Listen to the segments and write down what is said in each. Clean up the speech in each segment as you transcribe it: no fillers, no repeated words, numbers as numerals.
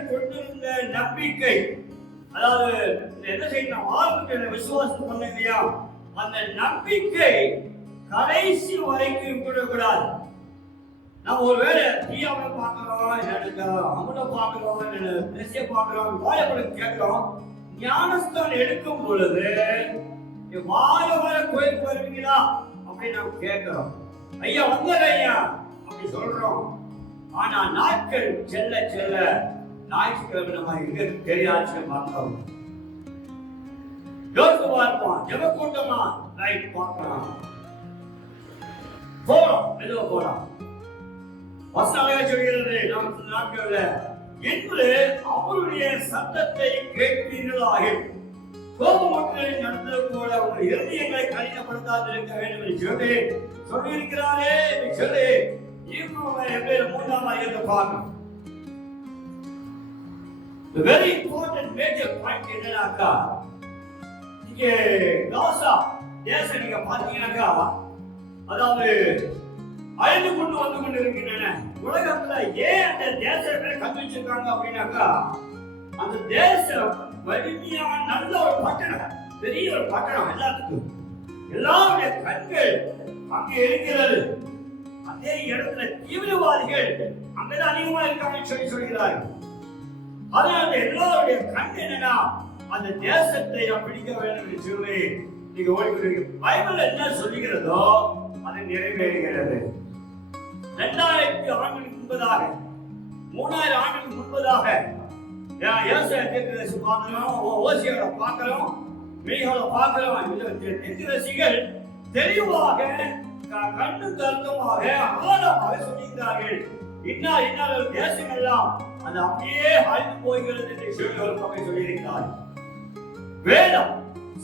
அவர்கள் கொண்டிருந்த நம்பிக்கை, அதாவது என்ன செய்யணும், ஆரம்பத்தில் விசுவாசம் பண்ண இல்லையா, அந்த நம்பிக்கை கடைசி வரைக்கும் விடக்கூடாது. நம்ம ஒருவேளை தீயாவை பார்க்கிறோம், அமுத பார்க்கிறோம், திசையை பார்க்கிறோம், வாழைப்படம் கேட்கிறோம், ஞானஸ்தானம் எடுக்கும் பொழுது வாழ வாழ கோயிலுக்கு வருவீங்களா அப்படின்னு நம்ம கேட்கிறோம். ஐயா வந்தாரு ஐயா அப்படி சொல்றோம். ஆனா நாட்கள் செல்ல செல்ல ஞாயிற்றுக்கிழமை நம்ம எங்க தெரியாச்சு பார்த்தோம். யோசுவா இருப்போம், ஜெப கூட்டமா ரைட் பார்க்கலாம், போறோம், மெதுவா போறோம். வசனமாக சொல்கிறது நமக்கு நாட்கள்ல என்று அவருடைய சத்தத்தை கேட்பீர்களாக, கோப மக்களை நடந்தது போல உங்கள் இருதயங்களை கடினப்படுத்தாதிருக்க வேண்டும் என்று சொல்லி சொல்லியிருக்கிறாரே என்று சொல்லி மூன்றாம் அதிகாரத்தை பார்க்கணும். The very important major point என்னன்னாக்கா, இங்க காசா தேசம் நீங்க பாத்தீங்கன்னாக்கா, அதாவது அழிந்து கொண்டு வந்து கொண்டு இருக்கின்றன. உலகத்துல ஏன் அந்த தேசத்தை கண்டு வச்சிருக்காங்க அப்படின்னாக்கா, அந்த தேசம் வலிமையான நல்ல ஒரு பட்டணம், பெரிய ஒரு பட்டணம், எல்லாத்துக்கும் எல்லாருடைய கண்கள் அங்கே இருக்கிறது. அதே இடத்துல தீவிரவாதிகள் அங்கதான் அதிகமா இருக்காங்கன்னு சொல்கிறார்கள். அதனால எல்லாருடைய கண் என்னன்னா அந்த தேசத்தை பிடிக்க வேண்டும் என்று சொல்லி நீங்க ஓடிக்கொண்டிருக்க. பைபிள் என்ன சொல்லுகிறதோ அது நிறைவேறுகிறது. 2000 ஆண்டுகளுக்கு முன்பதாக, 3000 ஆண்டுகளுக்கு முன்பதாக ஏசாயா தீர்க்கதரிசி பார்க்கிறோம், ஓசியாவை பார்க்கிறோம், மீகாவை பார்க்கிறோம். தீர்க்கதரிசிகள் தெளிவாக கண்ணு கருத்தமாக ஆழமாக சொல்லுகிறார்கள். இன்னார் தேசம் எல்லாம் அது அப்படியே அழிந்து போகிறது என்று சொல்லி ஒரு பக்கம் சொல்லியிருக்கிறார். வேதம்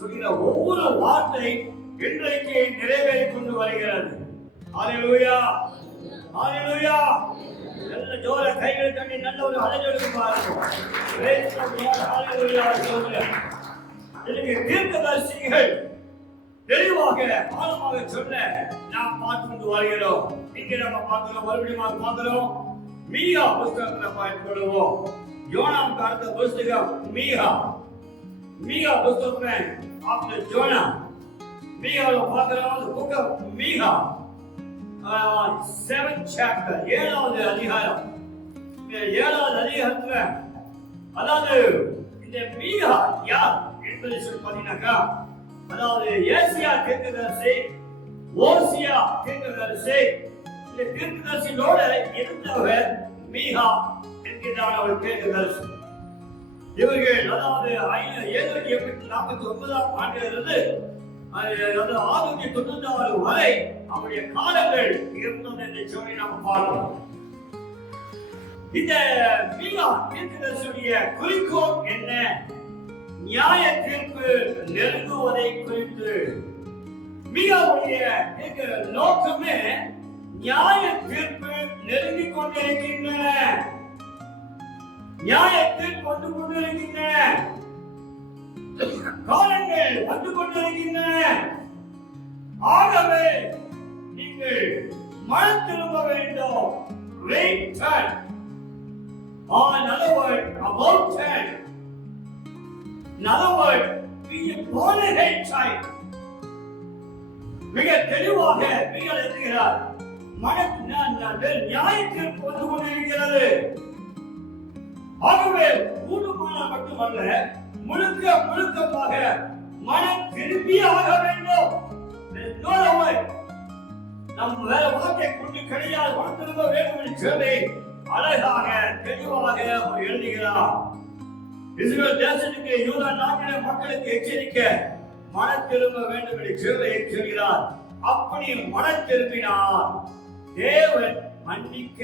சொல்கிற ஒவ்வொரு வார்த்தை இன்றைக்கு நிறைவேறிக் கொண்டு வருகிறது. ஹல்லேலூயா, ஹல்லேலூயா. நல்ல ஜோர கைகளை தட்டி நல்ல ஒரு அலைச்சலுக்கு பாருங்க. ஹல்லேலூயா சொல்லுங்க. இதுக்கு தீர்க்கதரிசிகள் தெளிவாக ஆழமாக சொல்ல நாம் பார்த்து கொண்டு வருகிறோம். இங்கே நம்ம பார்க்கிறோம், மறுபடியும் பார்க்கிறோம். மீகா புஸ்தகத்தை பார்த்துக் கொள்வோம். யோனாவுக்கு அடுத்த புஸ்தகம் மீகா. மீகா புஸ்தகமே ஆஃப்டர் ஜோனா. மீகாவை பார்க்கிறோம். the book of Micah 7th chapter, 7வது அதிகாரம். இந்த 7வது அதிகாரத்துல அதாவது இந்த மீகா யார் என்பதை சொல்லி பார்த்தீங்கன்னாக்கா, அதாவது ஏசியா தீர்க்கதரிசி, ஓசியா தீர்க்கதரிசி, இந்த தீர்க்கதரிசியோட இருந்தவர் மீகா என்கிற ஒரு தீர்க்கதரிசி. இவர்கள் அதாவது 749 ஆண்டிலிருந்து 696 வரை அவருடைய காலங்கள் இருந்தது என்று சொல்லி நாம் பார்க்கிறோம். இந்த மீகா தீர்க்கதரிசியுடைய குறிக்கோள் என்ன? நியாய தீர்ப்பு நெருங்குவதை குறித்து. மீகாவுடைய நோக்கமே நியாய தீர்ப்பு நெருங்கிக் கொண்டிருக்கின்றன, நியாய தீர்ப்பு வந்து கொண்டிருக்கின்றன, காலங்கள் வந்து கொண்டிருக்கின்றன. ஆகவே நீங்கள் மனம் திரும்ப வேண்டும். Return. In other words, about turn. In other words, be a born again child. மிக தெளிவாக நீங்கள் எழுதுகிறார். நியாயத்திற்கு வந்து கொண்டிருக்கிறது. ஆகவே கூடுமான மட்டுமல்ல, முழுக்கமாக மனம் திரும்பியாக வேண்டும். நம் வேற வார்த்தை கொண்டு கிடையாது, மனம் திரும்ப வேண்டும் என்று சொல்லி அழகாக தெளிவாக அவர் எழுதுகிறார். இஸ்ரவேல் தேசத்துக்கு, யூதா நாட்டின மக்களுக்கு எச்சரிக்க மனம் திரும்ப வேண்டும் என்று சொல்லி சொல்கிறார். அப்படி மனம் திரும்பினார் தேவன் மன்னிக்க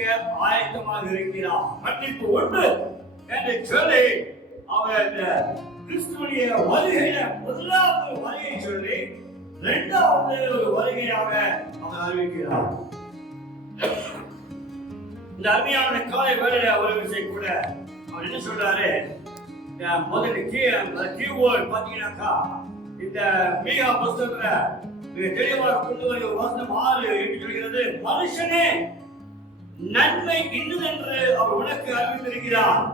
ஆயத்தமாக இருக்கிறார். மன்னிப்பு உண்டு என்று சொல்லி அவர் கிறிஸ்துவினுடைய வருகையில முதலாவது வருகை சொல்லி இரண்டாவது ஒரு வருகையாக அவர் அறிவிக்கிறார். இந்த அருமையான காலை வேளையில ஒரு விஷயம் கூட அவர் என்ன சொல்றாரு, முதல்ல கீவேர்ட் பாத்தீங்கன்னாக்கா, இந்த மீகா புஸ்தகத்துல தெளிவாக கொண்டு வர ஒரு வசனம் 6 சொல்கிறது, மனுஷனே நன்மை இன்னதென்று அவர் உனக்கு அறிவித்திருக்கிறார்.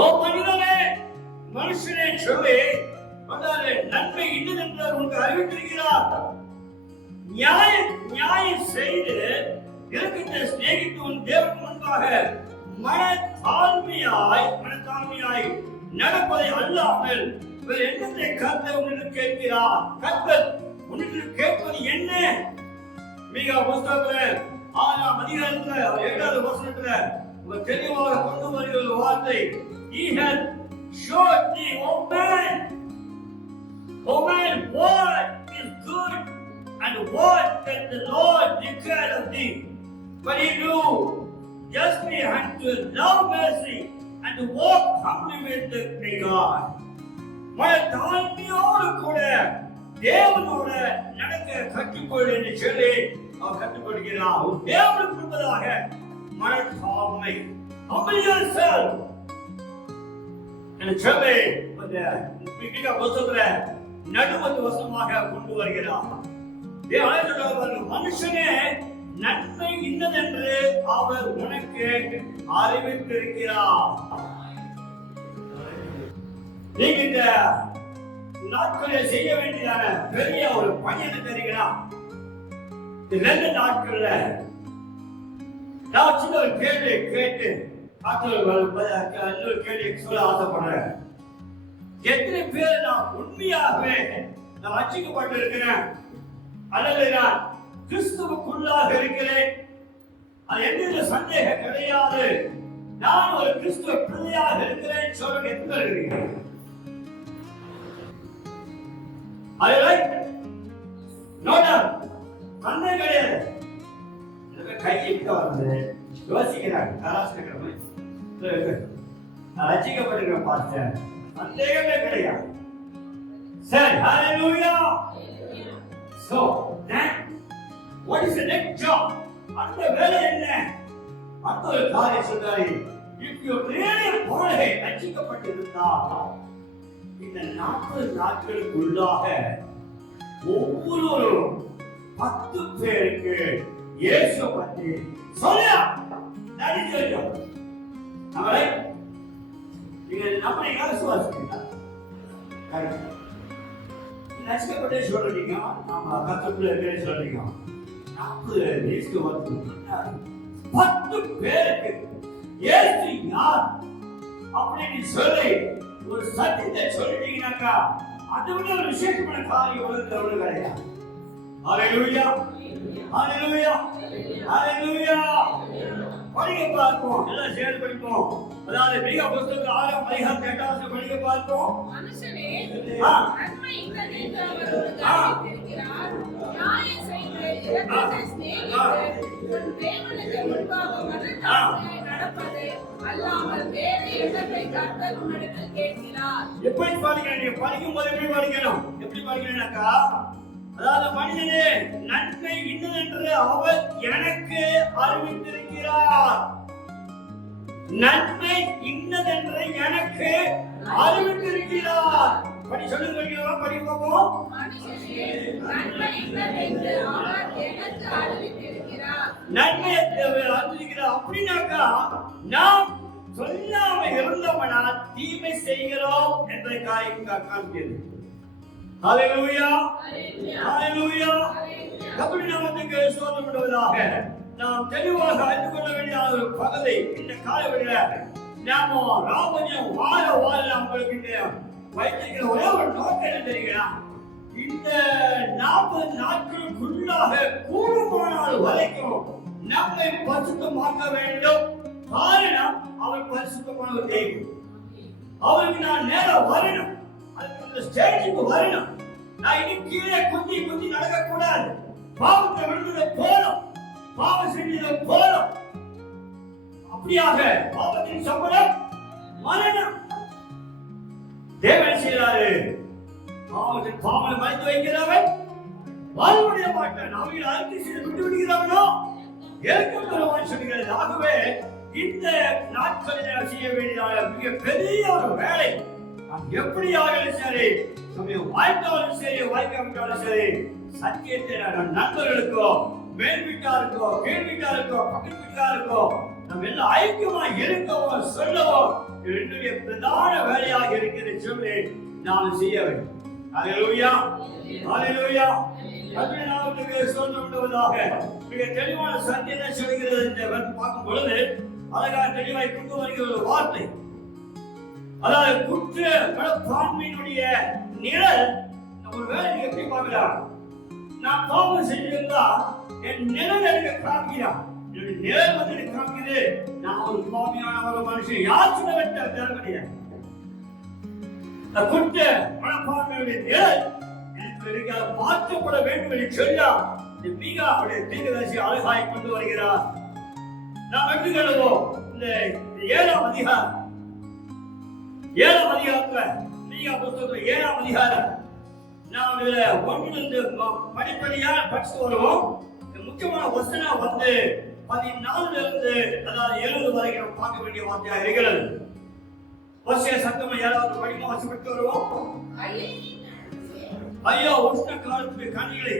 ஓ மனிதனே, மனுஷனே சொல்லி நன்மை இன்னதென்று உனக்கு அறிவித்திருக்கிறார். நியாயம் செய்து இறக்கத்தை சிநேகித்து உன் தேவன் முன்பாக மனத்தாழ்மையாய் நடப்பதை அல்லாமல் வேறு என்னத்தை கர்த்தர் உன்னிடம் கேட்கிறார்? கர்த்தர் உன்னிடம் கேட்பது என்ன? மிக புஸ்தகத்துல 6ஆம் அதிகாரத்துல 7வது வசனத்துல தெளிவாக கொண்டு வருகிற வார்த்தை, He has showed thee, O man, what is good and what that the Lord declared of thee. But he do justly and to love mercy and to walk humbly with the God. மனத்தாழ்மையோடு கூட தேவனோட நடக்க கற்றுக்கொள் என்று சொல்லி அவர் கற்றுக்கொள்கிறார். தேவனுக்கு முன்பதாக மனத்தாழ்மை, humble yourself என்று சொல்லி புத்தகத்துல நடுவது வசனமாக கொண்டு வருகிறார். மனுஷனே, நன்மை இன்னதென்று அவர் உனக்கு அறிவித்திருக்கிறார். நீங்க இந்த நாட்களில் செய்ய வேண்டியதான பெரிய ஒரு பணியை தெரியுங்களா? இந்த 2 நாட்கள்ல நான் சின்ன ஒரு கேள்வி கேட்டு இன்னொரு கேள்வி சொல்ல ஆசைப்படுறேன். எத்தனை பேர் நான் உண்மையாகவே நான் ரட்சிக்கப்பட்டு இருக்கிறேன் அல்லது நான் கிறிஸ்துவுக்குள்ளாக இருக்கிறேன், அது எந்த சந்தேகம் கிடையாது, நான் ஒரு கிறிஸ்துவ பிள்ளையாக இருக்கிறேன் சொல்ல எத்தனை இருக்கிறீங்க? சந்தேகம் கிடையாது. கையிட்டு வந்து யோசிக்கிறாங்க, ரட்சிக்கப்பட்டிருக்கிறேன் பாஸ்டர், சந்தேகமே கிடையாது. சரி, ஹalleluya. So then what is the next job? அந்த வேலை என்ன? அந்த ஒரு காரியம் சொல்றாரு, if you really born ரட்சிக்கப்பட்டிருந்தால் இந்த 40 நாட்களுக்குள்ளாக ஒவ்வொருவரும் 10 பேருக்கு இயேசு பற்றி சொல்ல நடிச்சிருக்கோம். அவரை நீங்க நம்ம யாரும் சுவாசிக்கிறீங்களா? ரட்சிக்கப்பட்டே சொல்றீங்க, நம்ம கத்துக்குள்ள இருக்கிற சொல்றீங்க. 40 இயேசு வந்து 10 பேருக்கு இயேசு யார் அப்படின்னு சொல்லி ஒரு சத்தியத்தை சொல்லிட்டீங்கன்னாக்கா அதை விட ஒரு விசேஷமான காரியம் உலகத்தில் கிடையாது. ஹalleluya, ஹalleluya, ஹalleluya. படிக்க பார்ப்போம், எல்லாம் சேர்ந்து படிப்போம். அதாவது மிக புத்தகத்தில் 6ஆம் அதிகாரம் 8வது படிக்க பார்ப்போம். மனுஷனே, நன்மை இன்னதென்று அவர் உனக்கு அறிவித்திருக்கிறார். நியாயம் செய்து இரக்கத்தை சிநேகித்து உன் தேவனுக்கு முன்பாக மனத்தாழ்மையாய் நடப்பது அல்லாமல் வேறு என்னத்தை கர்த்தர் உன்னிடத்தில் கேட்கிறார். எப்படி படிக்கணும்? படிக்கும் போது எப்படி படிக்கணும்? எப்படி படிக்கணும்னாக்கா, அதாவது மனிதனே, நன்மை இன்னதென்று அவர் எனக்கு அறிவித்திருக்கிறார். நன்மை இன்னதென்று எனக்கு அறிவித்திருக்கிறார். படி சொல்லுங்க, படிப்போம். மனுஷனே, நன்மை இன்னதென்று அவர் எனக்கு அறிவித்திருக்கிறார். நன்மை அறிவித்திருக்கிறார் அப்படின்னாக்கா, நாம் சொல்லாம இருந்தவனால் தீமை செய்கிறோம் என்பதை காண்பிக்கிறது. ஹalleluya, ஹalleluya. கபடி நாமத்துக்கு ஸ்தோத்திரம் பண்ணுவதாக. நாம் தெளிவாக அறிந்து கொள்ள வேண்டிய ஒரு பகுதி இந்த காலவெளியில நாம ராமஜம் வாழ நம்மளுக்கு வைத்திருக்கிற ஒரே ஒரு நோக்கம் என்ன தெரியுங்களா? இந்த 40 நாட்களுக்குள்ளாக கூடுமானால் வரைக்கும் நம்மை பரிசுத்தமாக்க வேண்டும். காரணம், அவர் பரிசுத்தமான ஒரு தெய்வம். அவருக்கு நான் நேரம் வரணும், அதுக்கு ஸ்டேஜுக்கு வரணும். நான் இனி கீழே குந்தி நடக்க கூடாது. பாவத்தை விழுந்ததை போலும், பாவம் செஞ்சதை போலும். அப்படியாக பாவத்தின் சம்பளம் மரணம். தேவன் செய்கிறாரு, பாவனை மறைத்து வைக்கிறவன் வாழ்வுடைய மாட்டான். அவையில் அறிக்கை செய்து விட்டு விடுகிறவனோ இறக்கப்பட்டவன் சொல்கிறது. ஆகவே இந்த நாட்களில் செய்ய வேண்டிய மிக பெரிய ஒரு வேலை, எப்படியாக சரி, வாய்க்காலும் சரி வாய்க்காவிட்டாலும் சரி, சத்தியத்தை நண்பர்களுக்கோ மேல் வீட்டாருக்கோ கீழ் வீட்டாருக்கோ பக்கத்து வீட்டாருக்கோ நம்ம எல்லாம் ஐக்கியமா இருக்கவோ சொல்லவோ என்னுடைய பிரதான வேலையாக இருக்கிற சொல்லி நாம் செய்ய வேண்டும். ஹalleluya ஹalleluya. அதுவே நாமத்துக்கு ஸ்தோத்திரம் உண்டாவதாக. மிக தெளிவான சத்தியத்தை சொல்கிறது இந்த பார்க்கும் பொழுது அழகாக தெளிவாய் கொண்டு வருகிற ஒரு வார்த்தை. அதாவது குற்ற மனப்பான்மையினுடைய நிழல் ஒரு வேலை எப்படி பார்க்கிறார்? நான் பாவம் செஞ்சிருந்தா என் நிழல் எனக்கு காமிக்கிறான். என்னுடைய நிழல் வந்து எனக்கு காமிக்குது நான் ஒரு பாவியான ஒரு மனுஷன். யார் சொல்ல வேண்டாம் தேவையில்லை. குற்ற மனப்பான்மையுடைய நிழல் எனக்கு மாற்றப்பட வேண்டும் என்று சொல்லா மிக அவருடைய தீர்க்கதரிசி அழகாய் கொண்டு வருகிறார். நாம் எடுத்துக்கொள்வோம் இந்த 7ஆம் அதிகாரம். 7ஆம் அதிகாரத்துல மீகா புத்தகத்துல 7ஆம் அதிகாரம் நாம் இதுல ஒன்றிலிருந்து படிப்படியா படிச்சு வருவோம். முக்கியமான வசனம் வந்து 14 இருந்து அதாவது 70 வரைக்கும் பார்க்க வேண்டிய வார்த்தையா இருக்கிறது. வசன சத்தமா 7வது படிமா வாசிட்டு வருவோம். ஐயோ உஷ்ண காலத்துக்கு கனிகளை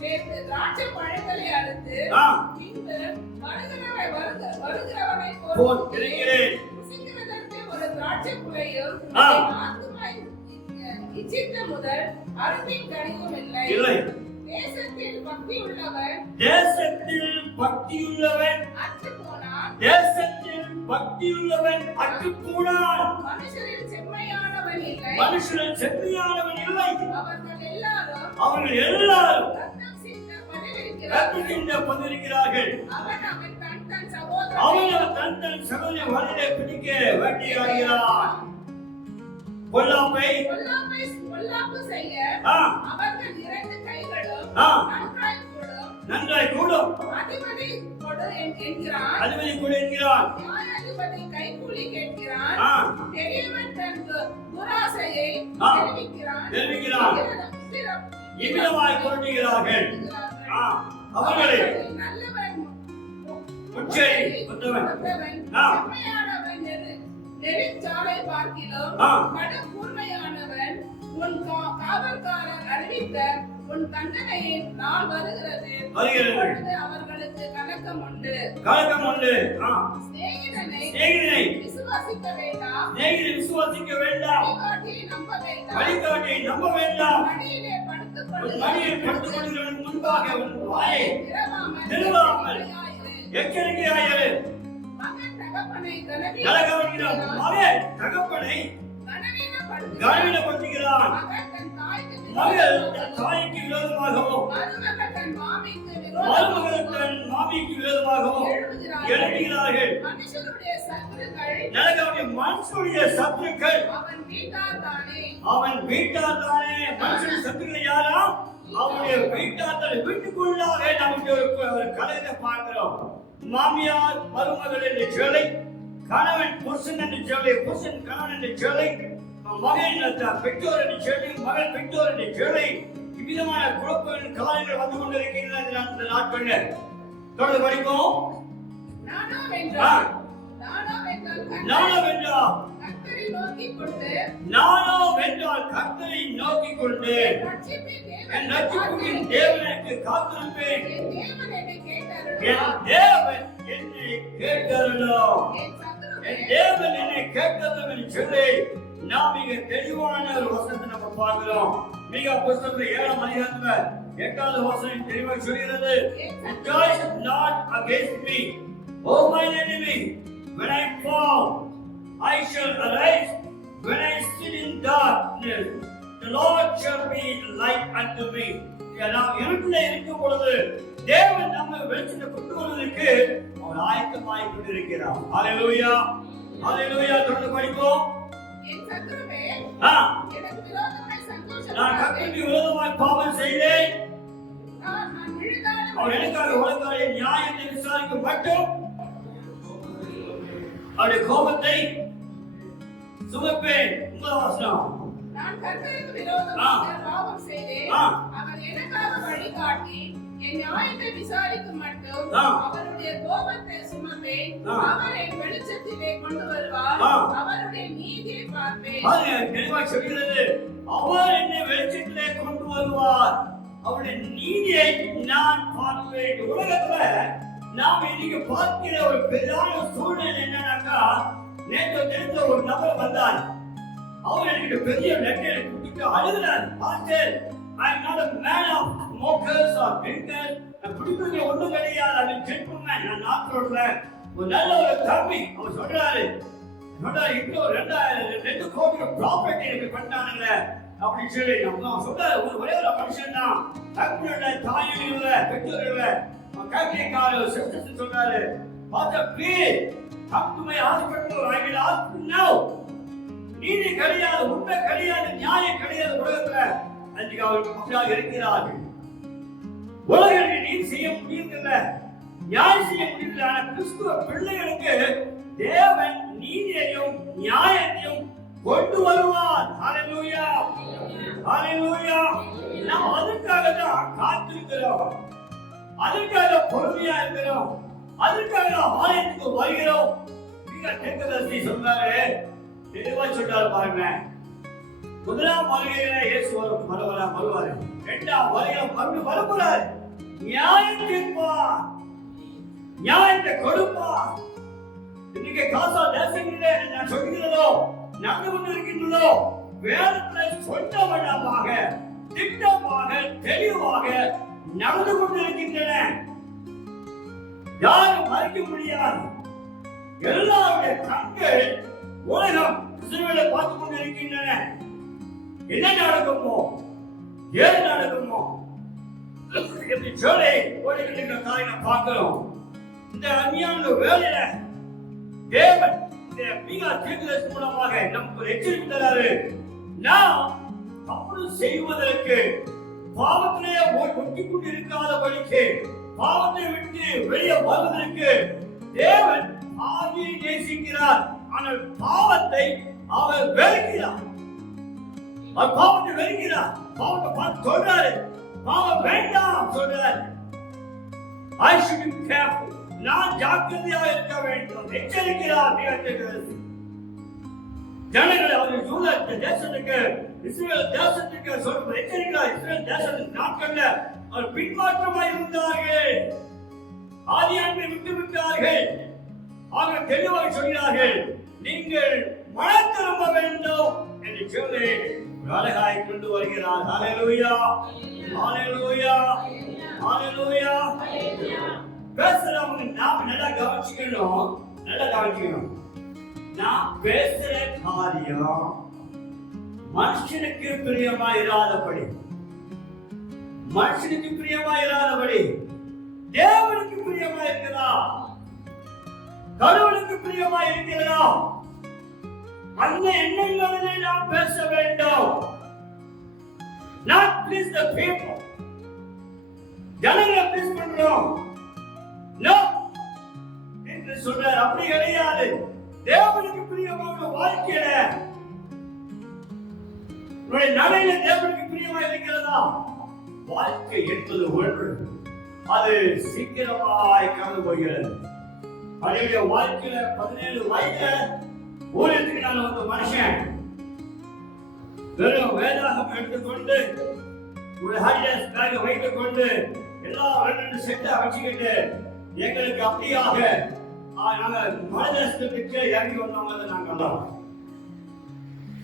சேர்த்து திராட்சை பழங்களை அறுத்து பின்பு வருகிறவனை போல் இருக்கிறேன். புசிக்கிறதற்கு ஒரு திராட்சை குலையும் இச்சித்த முதல் அரும்பின் கனியும் இல்லை. தேசத்தில் பக்தியுள்ளவன் அற்றுப்போனான். தேசத்தில் பக்தியுள்ளவன் அற்றுப்போனான். மனுஷரில் செம்மையானவன் இல்லை. அவர்கள் எல்லாரும் ரத்தம் பதிவிருக்கிறார்கள். அவன் தன் சகோதரனை வலையிலே பிடிக்க வேண்டியாகிறான். பொல்லாப்பு செய்ய அவர்கள் 2 கைகளும் நன்றாய் கூடும். அதிபதி கொடு என்கிறான். நியாயாதிபதி கைக்கூலி கேட்கிறான். பெரியவன் தன் துராசையை தெரிவிக்கிறான். இவ்விதமாய் கொள்கிறார்கள். அவர்களை நல்லவன் செம்மையானவன் நெறிச்சாலை பார்க்கிலும் கடும் கூர்மையானவன் உன் காவல்காரர் அறிவித்த உன் தண்டனையின் நாள் வருகிறது. அவர்களுக்கு கலக்கம் உண்டு. சிநேகிதனை விசுவாசிக்க வேண்டாம். வழிகாட்டியை நம்ப வேண்டாம். மடியிலே படுத்துக்கொள்ளும் முன்பாக உன் வாயை திறவாமல் எச்சரிக்கையாயிரு. மகன் தகப்பனை கனவீனப்படுத்துகிறான். மகள் தன் தாய்க்கு விரோதமாகவும் மருமகள் தன் மாமிக்கு விரோதமாகவும் எழுதுகிறார்கள். மனுஷனுடைய சத்துருக்கள் அவன் வீட்டார் தானே. மனுஷன் சத்துருக்கள் யாரா? அவனுடைய வீட்டார்கள். வீட்டுக்குள்ளாக நமக்கு ஒரு கலையை பார்க்கிறோம். மாமியார் மருமகள் என்று சொல்லி, கணவன் புருஷன் என்று சொல்லி, புருஷன் கணவன் என்று சொல்லி, மகன் பெற்றோர் என்று சொல்லி, மகள் பெற்றோர் என்று சொல்லி, இவ்விதமான குழப்பங்கள் காலங்கள் வந்து கொண்டிருக்கின்றன இந்த நாட்களில். தொடர்ந்து படிப்போம். நாணம் என்றால் கர்த்தரை நோக்கிக் கொண்டு என் ரட்சிப்பின் தேவனுக்கு காத்திருப்பேன். என் தேவன் என்னை கேட்டருளும். என் தேவன் என்னை கேட்டதும் என்று சொல்லி நாம் மிக தெளிவான ஒரு வசனத்தை நம்ம பார்க்கிறோம். மீகா புத்தகத்துல 7ஆம் அதிகாரத்துல 8வது வசனம் தெளிவாக சொல்கிறது. Rejoice not against me, O mine enemy. When I fall, I shall arise. When I sit in darkness, the Lord shall be light unto me. நாம் இருட்டில் இருக்கும் பொழுது தேவன் நம்மை வெளிச்சத்தை கொண்டு வருவதற்கு அவர் ஆயத்தமாய் கொண்டிருக்கிறார். ஹalleluya ஹalleluya. தொடர்ந்து படிப்போம். நான் கர்த்தருக்கு விரோதமாய் பாவம் செய்தேன். அவர் எனக்காக ஒழுங்காக நியாயத்தை விசாரிக்க மட்டும் அவருடைய கோபத்தை சுமப்பேன். நான் கர்த்தருக்கு விரோதமாக பாவம் செய்தேன். அவர் எனக்காக வழிகாட்டி என் நியாயத்தை விசாரிக்கும் மட்டும் அவருடைய கோபத்தை சுமப்பேன். அவர் என் வெளிச்சத்திலே கொண்டு வருவார். அவருடைய நீதியை பார்ப்பேன். சொல்கிறது, அவர் என்னை வெளிச்சத்திலே கொண்டு வருவார். அவருடைய நீதியை நான் பார்ப்பேன். உலகத்துல நாம் இன்னைக்கு பார்க்கிற ஒரு பெரியான சூழ்நிலை என்னன்னாக்கா, நேற்று தெரிந்த ஒரு நபர் வந்தார். அவர் எனக்கு பெரிய லெட்டர் கொடுத்து அழுகிறார். Pastor, I am not a man of smokers or drinkers. நான் குடிக்கிறது ஒண்ணும் கிடையாது. அது ஜென்டில்மேன். நான் நாட்டோட ஒரு நல்ல ஒரு தம்பி. அவர் சொல்றாரு இப்போ 2 கோடி ப்ராப்பர்ட்டி எனக்கு பண்ணானுங்க அப்படின்னு சொல்லி நம்ம சொல்றாரு. ஒரே ஒரு மனுஷன் தான், தகப்பனோட தாயும் இல்ல, பெற்றோர் இல்ல. கேட்காரு சிஸ்டர் சொல்றாரு, pastor please come to my hospital. I will ask you now. நீதி கிடையாது, உண்மை கிடையாது, நியாயம் கிடையாது உலகத்துல. அன்றைக்கு அவருக்கு மக்களாக இருக்கிறார்கள். உலகிற்கு நீதி செய்ய முடியவில்லை, நியாயம் செய்ய முடியவில்லை. ஆனா கிறிஸ்துவ பிள்ளைகளுக்கு தேவன் நீதியையும் நியாயத்தையும் கொண்டு வருவார். ஹல்லேலூயா, ஹல்லேலூயா. நாம் அதுக்காக தான் காத்திருக்கிறோம், அதுக்காக பொறுமையா இருக்கிறோம், அதுக்காக ஆலயத்துக்கு வருகிறோம். நீங்க கேட்கதற்கு சொல்றாரு, தெளிவா சொல்றாரு பாருங்க. முதலாம் வருகையில இயேசு வருவாரு. இரண்டாம் வருகையில மறுபடியும் வரப்போறாரு. நியாயம் தீர்ப்பார், நியாயத்தை கொடுப்பார். இன்னைக்கு காசா தேசங்களிலே நான் சொல்கிறதோ நடந்து கொண்டிருக்கின்றதோ வேதத்துல சொன்ன வண்ணமாக திட்டமாக தெளிவாக நடந்து கொண்டிருக்கின்றன. யாரும் மறைக்க முடியாது. எல்லாருடைய கண்கள் உலகம் இஸ்ரவேலை பார்த்து கொண்டிருக்கின்றன. என்ன நடக்குமோ, ஏது நடக்குமோ எப்படி சொல்லி ஓடிக்கிட்டு காரியம் பார்க்கிறோம். இந்த அந்நியான வேலையில தேவன் இந்த மீகா தீர்க்கதரிசி மூலமாக நமக்கு ஒரு எச்சரிக்கை தராரு. நாம் தவறு செய்வதற்கு, பாவத்திலே ஒட்டி கொண்டிருக்காதபடிக்கு, பாவத்தை விட்டு வெளியே வருவதற்கு தேவன் ஆவியை நேசிக்கிறார். ஆனால் பாவத்தை அவர் வெறுக்கிறார். அவர் பாவத்தை வெறுக்கிறார். பாவத்தை பார்த்து சொல்றாரு, பாவம் வேண்டாம் சொல்றாரு. I should be careful. நான் ஜாக்கிரதையாக இருக்க வேண்டும் எச்சரிக்கிறார். ஜனங்களை அவர் யூதா தேசத்துக்கு, இஸ்ரவேல் தேசத்துக்கு சொல்ற எச்சரிக்கிறார். இஸ்ரவேல் தேசத்தின் நாட்கள்ல அவர் பின்மாற்றமாய் இருந்தார்கள், ஆதியாண்மை விட்டு விட்டார்கள். ஆக தெளிவாக சொல்கிறார்கள், நீங்கள் மனம் திரும்ப வேண்டும் என்று சொல்லி அழகாய் கொண்டு வருகிறார். ஹல்லேலூயா, ஹல்லேலூயா, ஹல்லேலூயா. பேசுறவங்க நாம நல்லா கவனிச்சுக்கணும், நல்லா கவனிச்சுக்கணும். நான் பேசுற காரியம் மனுஷனுக்கு பிரியமா இராதபடி, மனுஷனுக்கு பிரியமா இராதபடி தேவனுக்கு பிரியமா இருக்கிறதா, கடவுளுக்கு பிரியமா இருக்கிறதா, அந்த எண்ணங்களை நாம் பேச வேண்டும். Not please the people. ஜனங்களை please பண்றோம். No. என்று சொல்றார். அப்படி கிடையாது. தேவனுக்கு பிரியமான வாழ்க்கையில உங்களுடைய நடையில தேவனுக்கு பிரியமா இருக்கிறதா? வாழ்க்கை என்பது ஒன்று, அது சீக்கிரமாய் கடந்து போகிறது. அவருடைய வாழ்க்கையில 17 வயதுல ஊழியத்துக்கு நான் வந்த மனுஷன் வெறும் வேதாகம் எடுத்துக்கொண்டு ஒரு ஹைடஸ் பேக வைத்துக் கொண்டு எல்லா 2 செட்டை வச்சுக்கிட்டு எங்களுக்கு அப்படியாக நாங்க மனதேசத்துக்கு இறங்கி வந்தவங்க நாங்கெல்லாம்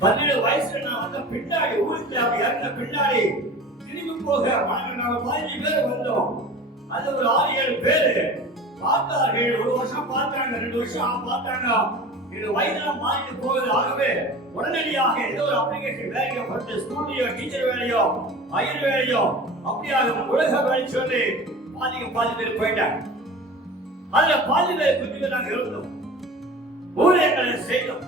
17 வயசுல நான் வந்த பின்னாடி ஊருக்கு அப்படி இறங்கின பின்னாடி திரும்பி போக நாங்க 15 பேர் வந்தோம். அது ஒரு 6-7 பேரு பார்த்தார்கள். 1 வருஷம் பார்த்தாங்க, 2 வருஷம் பார்த்தாங்க. இது வயதெல்லாம் மாறிட்டு போகுது. ஆகவே உடனடியாக ஏதோ ஒரு அப்ளிகேஷன் வேலையோ, ஸ்கூல்லையோ, டீச்சர் வேலையோ, ஐயர் வேலையோ, அப்படியாக உலக வேலை சொல்லி பாதி பேர் போயிட்டாங்க. அதுல பாதி பேர் குட்டிகள் நாங்கள் இருந்தோம், ஊழியர்களை செய்தோம்.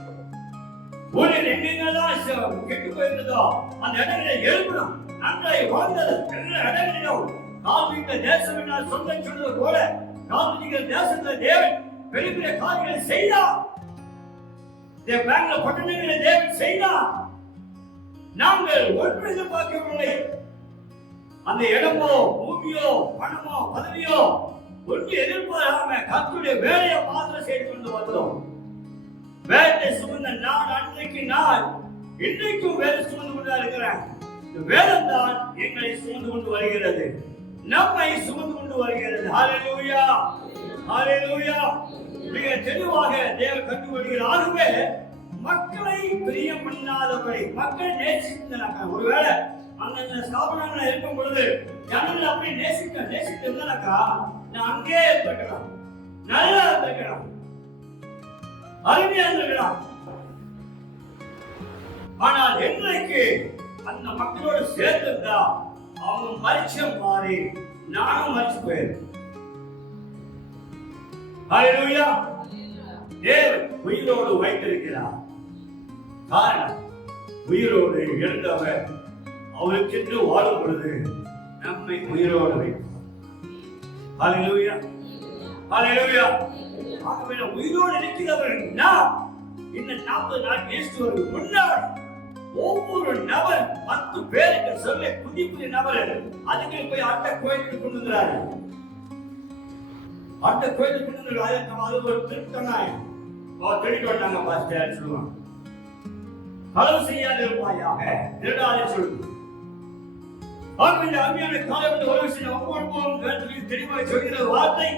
ஊழியர் எங்கெங்கெல்லாம் கெட்டு போயிருந்ததோ அந்த இடங்களை எழுப்பணும். நன்றாய் வாழ்ந்தது எல்லா இடங்களிலும் கால்விக்கிற தேசம் என்ன சொந்தம் சொன்னது போல கால்விக்கிற தேசத்துல தேவன் பெரிய பெரிய காரியங்களை செய்தார். பேங்க்ல பட்டணங்களை தேவன் செய்தார். நாங்கள் ஒன்று எதிர்பார்க்கவில்லை. அந்த இடமோ, பூமியோ, பணமோ, பதவியோ ஒன்று எதிர்பார்க்காம கர்த்தருடைய வேலையை மாத்திரம் செய்து கொண்டு வந்தோம். வேலை சுமந்த நான் அன்றைக்கு நான் இன்றைக்கும் வேலை சுமந்து கொண்டு இருக்கிறேன். இந்த வேதம் தான் எங்களை சுமந்து கொண்டு வருகிறது. நம்மை சுமந்து கொண்டு வருகிறது. ஹalleluya, ஹalleluya. மிக தெளிவாக தேவன் கண்டுபிடிக்கிறார். ஆகவே மக்களை பிரியம் பண்ணாதபடி மக்கள் நேசித்தாங்க. ஒருவேளை அந்த ஸ்தாபனங்கள் இருக்கும் பொழுது ஜனங்கள் அப்படி நேசித்தாக்கா நான் அங்கே இருக்கலாம், நல்லா இருக்கலாம், அருமையா இருக்கலாம். ஆனால் என்றைக்கு அந்த மக்களோடு சேர்ந்திருந்தா அவங்க மரிச்சம் மாறி நானும் மரிச்சு போயிருக்கேன். ஹalleluya. தேவன் உயிரோடு வைத்திருக்கிறார். காரணம் உயிரோடு எழுந்தவர் அவருக்கென்று வாழும் பொழுது நம்மை உயிரோடு வைப்பார். ஹalleluya, ஹalleluya. ஆகவே உயிரோடு இருக்கிறவர் நாம் இந்த 40 நாள் கிறிஸ்துவுக்கு முன்னாடி ஒவ்வொரு நபர் 10 பேருக்கு சொல்ல புதிய நபர் அதுக்கு போய் அடுத்த கோயிலுக்கு கொண்டு வந்தாரு. அடுத்த கோயிலுக்கு கொண்டு வந்து அது ஒரு திருத்தனாய் திருட்டு வந்தாங்க பாஸ்டர் சொல்லுவாங்க. களவு செய்யாத இருப்பாயாக, திருடாதே சொல்லுங்க. இந்த அருமையான காலம் ஒரு விஷயம் ஒவ்வொரு தெளிவாக சொல்கிற வார்த்தை,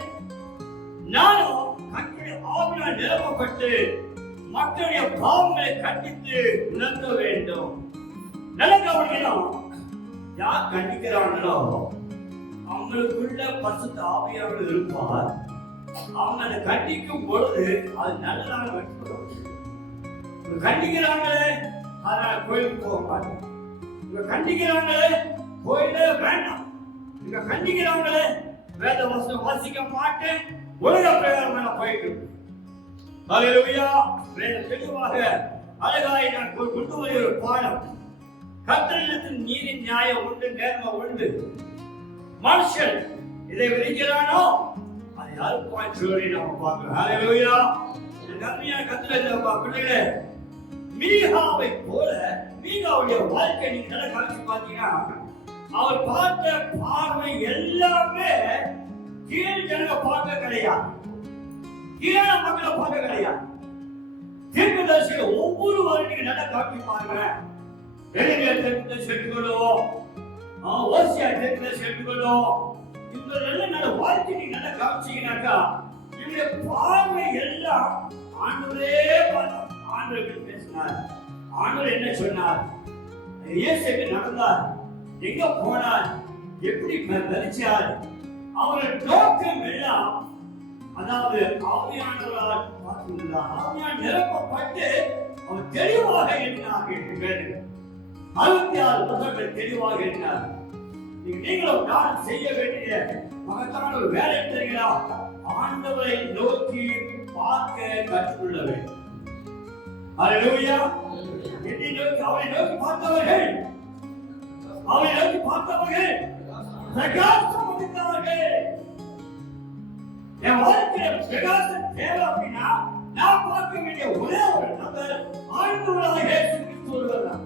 நானும் கண்களை ஆவியால் நிரப்பப்பட்டு மக்களுடைய பாவங்களை கண்டித்து உணர்த்த வேண்டும். நல்ல கவனிக்கணும். யார் கண்டிக்கிறாங்களோ அவங்களுக்குள்ள பரிசுத்த ஆவியானவர் இருப்பார். அவங்க அதை கண்டிக்கும் பொழுது அது நல்லதாக வைக்கப்படும். கண்டிக்கிறாங்களே அதனால கோயிலுக்கு போக மாட்டோம். இவங்க கண்டிக்கிறாங்களே கோயிலே வேண்டாம். இவங்க கண்டிக்கிறாங்களே வேத வசனம் வாசிக்க மாட்டேன், உலக பிரகாரமான போயிட்டு. ஹalleluya. வேத தெளிவாக அழகாய் நான் கொண்டு வருகிற பாடம், கர்த்தரிடத்தில் நீதி நியாயம் உண்டு, நேர்மை உண்டு. மனுஷன் இதை விதிக்கிறானோ அதை யாருக்கும் சொல்லி நம்ம பார்க்கிறோம். ஹalleluya. நன்மையான கர்த்தருடைய பிள்ளைகளே, மீகாவை போல மீகாவுடைய வாழ்க்கை நீங்க நல்லா கவனிச்சு பார்த்தீங்கன்னா அவர் பார்த்த பார்வை எல்லாமே கீழ் ஜனங்க பார்க்க கிடையாது, கீழ மக்களை பார்க்க கிடையாது. தீர்க்கதரிசிகள் ஒவ்வொரு வாரம் நீங்க நல்லா கவனிச்சு பாருங்க. எலியார் தீர்க்கதரிசி எடுத்துக்கொள்ளுவோம், ஓசியா தீர்க்கதரிசி எடுத்துக்கொள்ளுவோம். இந்த நல்ல வாழ்க்கை நீங்க நல்லா கவனிச்சீங்கன்னாக்கா இவருடைய பார்வை எல்லாம் ஆண்டவரே பார்த்தார். ஆண்டவர் பேசினார். ஆண்டவர் என்ன சொன்னார்? இயேசுக்கு நடந்தார், எங்க போனார், எப்படி மரிச்சார், அவருடைய நோக்கம் எல்லாம் அதாவது ஆவியானவரால் பார்த்துள்ளார். ஆவியான் நிரப்பப்பட்டு அவர் தெளிவாக எண்ணினார்கள். 66 வருஷங்கள் தெளிவாக எண்ணினார். நீங்களும் நான் செய்ய வேண்டிய மகத்தான ஒரு வேலை தெரியுங்களா? ஆண்டவரை நோக்கி பார்க்க கற்றுக்கொள்ள வேண்டும். ஹalleluya. என்னை நோக்கி அவரை நோக்கி பார்த்தவர்கள் பிரகாசம் அடைந்தார்கள். என் வாழ்க்கையில் பிரகாசம் தேவை அப்படின்னா நான் பார்க்க வேண்டிய ஒரே ஒரு நபர் ஆண்டவராக இயேசு கிறிஸ்து ஒருவர்.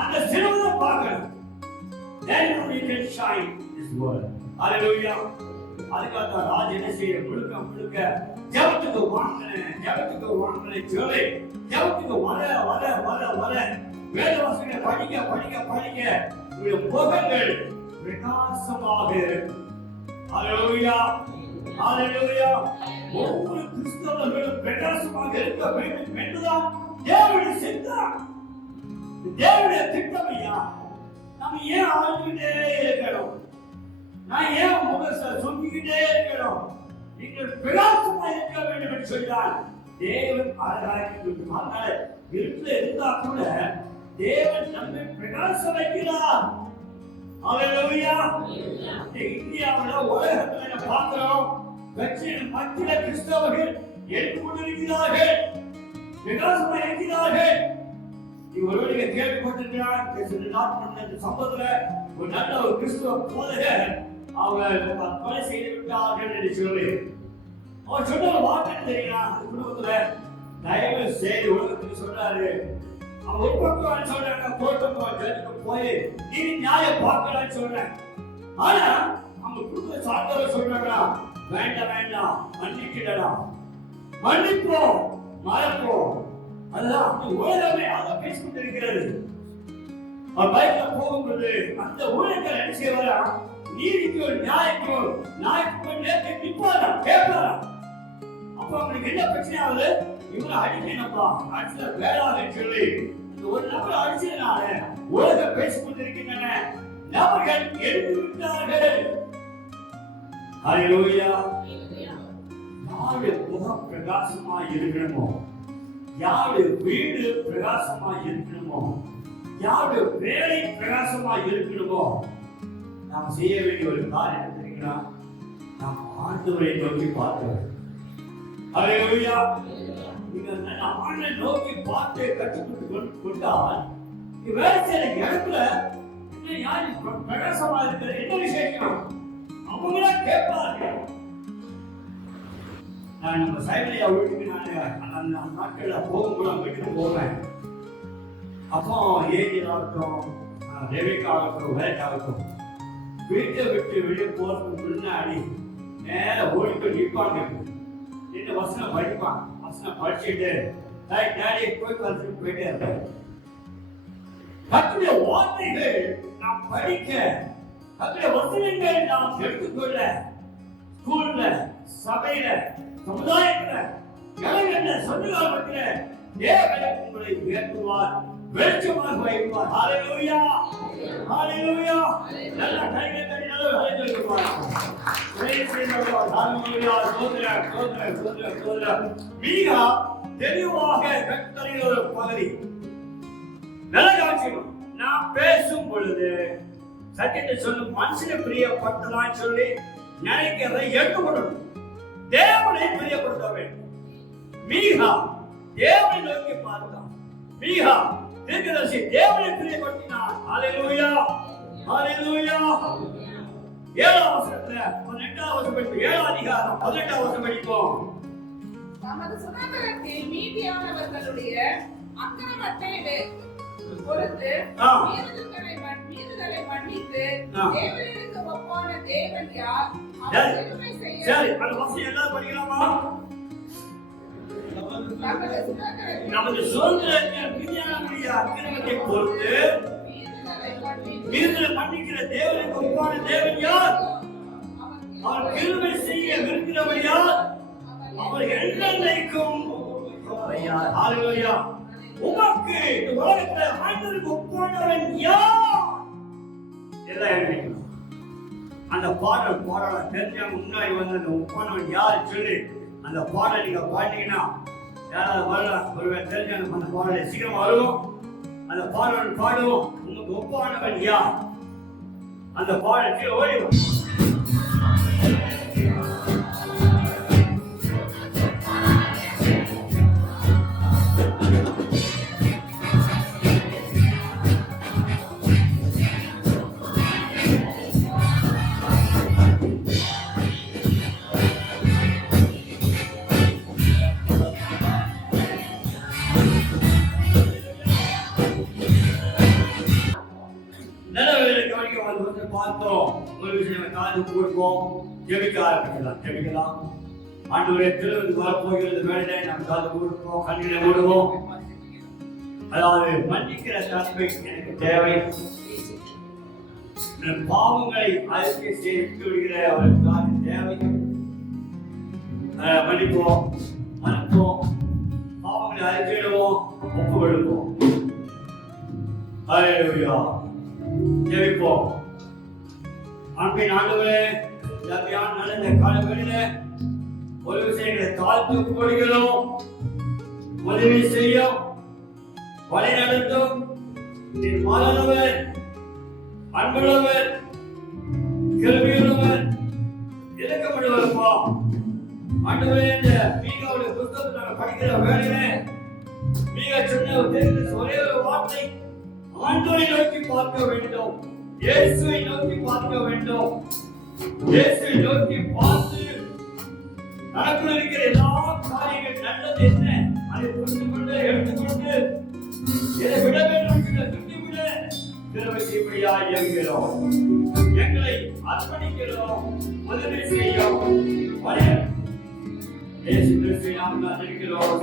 அந்த சிலுவையை பார்க்கணும். Then we can shine this world. Hallelujah. அதுக்காக ராஜ் என்ன செய்ய முழுக்க ஜெபத்துக்கு வாங்கினேன் சொல்லி ஜெபத்துக்கு வர வேத வசனங்களை படிக்க உங்களுடைய முகங்கள் பிரகாசமாக இருக்கும். ஹalleluya, ஹalleluya. ஒவ்வொரு கிறிஸ்தவர்களும் பிரகாசமாக இருக்க வேண்டும் என்றுதான் தேவனுடைய சித்தம், தேவனுடைய திட்டம். ஐயா, நம்ம ஏன் ஆழ்ந்துகிட்டே இருக்கணும்? நான் ஏன் முகத்தை சொல்லிக்கிட்டே இருக்கணும்? நீங்கள் பிரகாசமா இருக்க வேண்டும் என்று சொல்கிறார் தேவன். அழகாக அதனால இருட்டுல இருந்தா கூட தேவன் நம்மை பிரகாச வைக்கிறார். ஹalleluya. இந்தியாவுல உலகத்துல பார்க்கிறோம், மத்திய கிறிஸ்தவர்கள் எடுத்துக்கொண்டிருக்கிறார்கள், பிரகாசமா இருக்கிறார்கள். ஒருவருடைய கேள்விப்பட்டிருக்கிறார் சம்பவத்துல ஒரு நல்ல ஒரு கிறிஸ்துவ போதகர் அவங்க கொலை செய்து விட்டார்கள் என்று சொல்லி அவர் சொன்ன ஒரு வார்த்தை தெரியுங்களா? குடும்பத்துல தயவு செய்து உலகத்துக்கு சொல்றாரு. அவங்க ஒரு பக்கம் சொல்றாங்க, கோர்ட்டுக்கு போய் நீதி நியாயம் பார்க்கலான்னு சொல்றேன். ஆனா அவங்க குடும்ப சார்ந்தவர் சொல்றாங்களா, வேண்டாம் மன்னிக்கிடலாம், மன்னிப்போம் மறப்போம். அதுதான் உலகமே அதை பேசிக்கொண்டு இருக்கிறது. அவர் பைக்ல போகும்போது அந்த ஊழியர்கள் என்ன செய்வாரா, நீதிக்கும் நியாயத்துக்கும் நேரத்தை நிற்பாரா கேட்பாரா? அப்ப அவங்களுக்கு என்ன பிரச்சனை ஆகுது? இவரை அடிக்கணும்பா, அடிச்சத வேளாண் சொல்லி இந்த ஒரு நபர் அடிச்சதுனால உலக பேசிக் கொண்டிருக்கின்றன நபர்கள் எழுந்து விட்டார்கள். ஹல்லேலூயா. யாரு முகம் பிரகாசமா இருக்கணுமோ, யாரு வீடு பிரகாசமா இருக்கணுமோ, யாரு வேலை பிரகாசமா இருக்கணுமோ, நாம் செய்ய வேண்டிய ஒரு காரியம் தெரியுங்களா? நாம் ஆண்டவரை நோக்கி பார்க்கிறோம். ஹல்லேலூயா. நீங்க ஆண்டவரை நோக்கி பார்த்து கற்றுக்கொண்டு கொண்டால் வேலை செய்யற இடத்துல இன்னும் யாரு பிரகாசமா இருக்கிற என்ன விசேஷம் அவங்களா கேட்பார்கள். நான் நம்ம சைவலையா வீட்டுக்கு நான் அந்த நாட்கள்ல போகும்போது வீட்டுக்கு போவேன். அப்போ ஏரியாகட்டும் ரெவிக்காகட்டும் வேலைக்காகட்டும் வீட்டை விட்டு வெளியே போறதுக்கு முன்னாடி நேர ஓடிட்டு நிற்பாங்க. இந்த வசனம் படிப்பான், வசனம் படிச்சுட்டு டேடி போய் வந்துட்டு போயிட்டே இருப்பேன். கர்த்தருடைய வார்த்தைகள் நாம் படிக்க, கர்த்தருடைய வசனங்கள் நாம் எடுத்துக்கொள்ள, ஸ்கூல்ல, சபையில, சமுதாயத்துல, இளைஞர்ல, சொந்தக்காரத்துல தேவன் உங்களை உயர்த்துவார், வெளிச்சமாக வைப்பார். ஹல்லேலூயா, ஹல்லேலூயா. நல்ல கைகளை தட்டி நல்ல ஹல்லேலூயா. praise the Lord. ஹல்லேலூயா. ஸ்தோத்திரம், ஸ்தோத்திரம், ஸ்தோத்திரம், ஸ்தோத்திரம். மீகா தெளிவாக கர்த்தரின் ஒரு பகுதி. நல்ல காட்சியம். நான் பேசும் பொழுது சத்தியத்தை சொல்லும் மனுஷனை பிரியப்படுத்தலாம் சொல்லி நினைக்கிறதை எடுத்துக்கொள்ளணும். தேவனை பிரியப்படுத்த வேண்டும். மீகா தேவனை நோக்கி பார்த்தான். மீகா தீர்க்கதரிசி தேவனை பிரியப்படுத்தினான். ஹல்லேலூயா, ஹல்லேலூயா. 7ஆம் வசனத்துல 18ஆம் வசனம் படிப்போம். 7ஆம் அதிகாரம் 18ஆம் வசனம் படிப்போம். தமது சுதந்திரத்தில் மீதியானவர்களுடைய அக்கிரமத்தை பொறுத்து மீறுதலை மன்னித்து தேவனுக்கு ஒப்பான தேவன் யார்? சரி, அந்த வசனம் எல்லாரும் படிக்கலாமா? நமது சுதந்திரத்தில் மீதியானவர்களுடைய அக்கிரமத்தை பொறுத்து மீறுதலை மன்னிக்கிற தேவனுக்கு ஒப்பான தேவன் யார்? அவர் கிருபை செய்ய விரும்புகிறவர் யார்? அவர் என்றென்றைக்கும் ஹல்லேலூயா. உமக்கு இந்த உலகத்துல ஆண்டவருக்கு ஒப்பானவன் யார்? எல்லாம் எழுதிக்கணும். அந்த பாடல் தெரிஞ்சவங்க முன்னாடி வந்து அந்த ஒப்பானவன் யார் சொல்லி அந்த பாடல் நீங்க பாட்டீங்கன்னா யாராவது வரலாம். ஒருவேளை தெரிஞ்சவங்க அந்த பாடலை சீக்கிரமா வரும். அந்த பாடல் பாடுவோம். உமக்கு ஒப்பானவன் யார்? அந்த பாடல் கீழே ஓடிடும். பார்த்தோம். ஒரு விஷயம் காது கொடுப்போம், ஜெபிக்க ஆரம்பிக்கலாம். ஆண்டவரே திருவிழா வரப்போகிறது வேலை நாம் காது கொடுப்போம், கண்களை மூடுவோம். அதாவது மன்னிக்கிற தன்மை எனக்கு தேவை. பாவங்களை அறிக்கை செய்து விடுகிற அவர்களுக்கு தேவை. மன்னிப்போம், பாவங்களை அறிக்கையிடுவோம், ஒப்பு கொடுப்போம். ஹல்லேலூயா. ஜெபிப்போம். அன்பின் ஆண்டவரே, நல்ல காலங்களில ஒரு விஷயங்களை தாழ்த்து கொடுக்கிறோம். உதவி செய்யும், வழி நடத்தும். மாறானவர், அன்புள்ளவர், கிருபையுள்ளவர், இரக்கமுள்ளவர்ப்பா. ஆண்டவரே, இந்த மீகாவுடைய புத்தகத்தை நாங்கள் படிக்கிற வேளையிலே மீகா சொன்ன ஒரே ஒரு வார்த்தை, ஆண்டவரை நோக்கி பார்க்க வேண்டும், இயேசுவை நோக்கி பார்க்க வேண்டும். இயேசுவை நோக்கி பார்த்து நமக்குள் இருக்கிற எல்லா காரியங்கள் நல்லது என்ன அதை புரிந்து கொண்டு எடுத்துக்கொண்டு இதை விட வேண்டும் விட திரும்ப செய்யப்படியா இயங்குகிறோம். எங்களை அர்ப்பணிக்கிறோம், உதவி செய்யும். இயேசு கிறிஸ்துவின் நாமத்தில் ஜெபிக்கிறோம்.